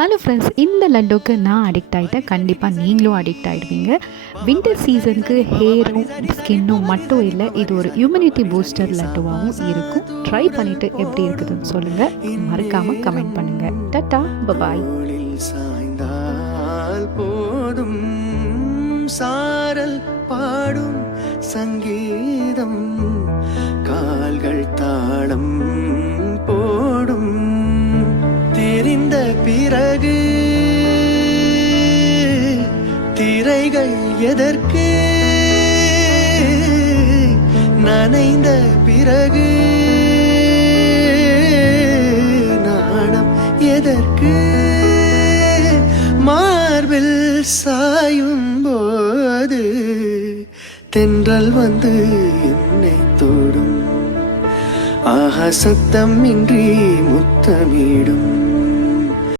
Hello friends, இந்த லட்டுக்கு நான் addict ஆகிட்டேன். கண்டிப்பாக நீங்களும் அடிக்ட் ஆகிடுவீங்க. வின்டர் சீசனுக்கு ஹேரும் ஸ்கின்னும் மட்டும் இல்லை, இது ஒரு இம்யூனிட்டி பூஸ்டர் லட்டுவாகவும் இருக்கும். ட்ரை பண்ணிவிட்டு எப்படி இருக்குதுன்னு சொல்லுங்கள். மறக்காமல் கமெண்ட் பண்ணுங்கள். Ta-ta, bye bye. சாய்ந்தால் போதும் சாரல் பாடும் சங்கீதம், கால்கள் தாளம் போடும். தெரிந்த பிறகு திரைகள் எதற்கு, நனைந்த பிறகு நாணம் எதற்கு, மார்பில் சாயும் போது தென்றல் வந்து என்னை தொடும். ஆஹா, சத்தம் இன்றி முத்தமிடும்.